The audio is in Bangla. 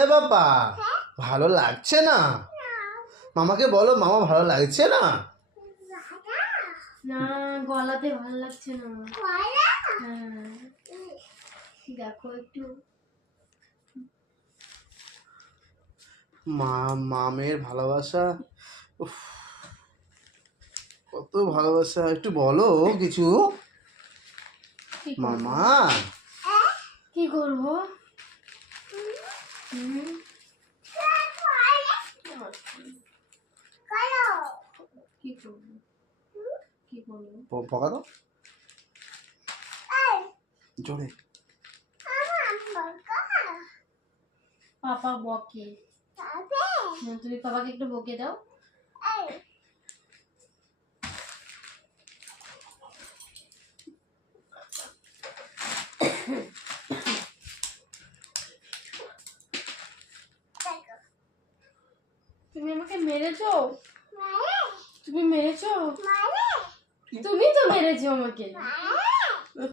এ বাবা, ভালো লাগছে না? মামাকে বলো, মামা ভালো লাগছে না? না, গলাতে ভালো লাগছে না। হ্যাঁ, দেখো একটু। মামের ভালোবাসা, উফ, কত ভালোবাসা, একটু বলো কিছু। কি করবো? মামা কি করবো? কি করবো? কি করবো? পকা দাও জোরে। পাপা বকে। তুমি পাপাকে একটু বকে দাও। তুমি আমাকে মেরেছো? তুমি মেরেছো? তুমি তো মেরেছো আমাকে।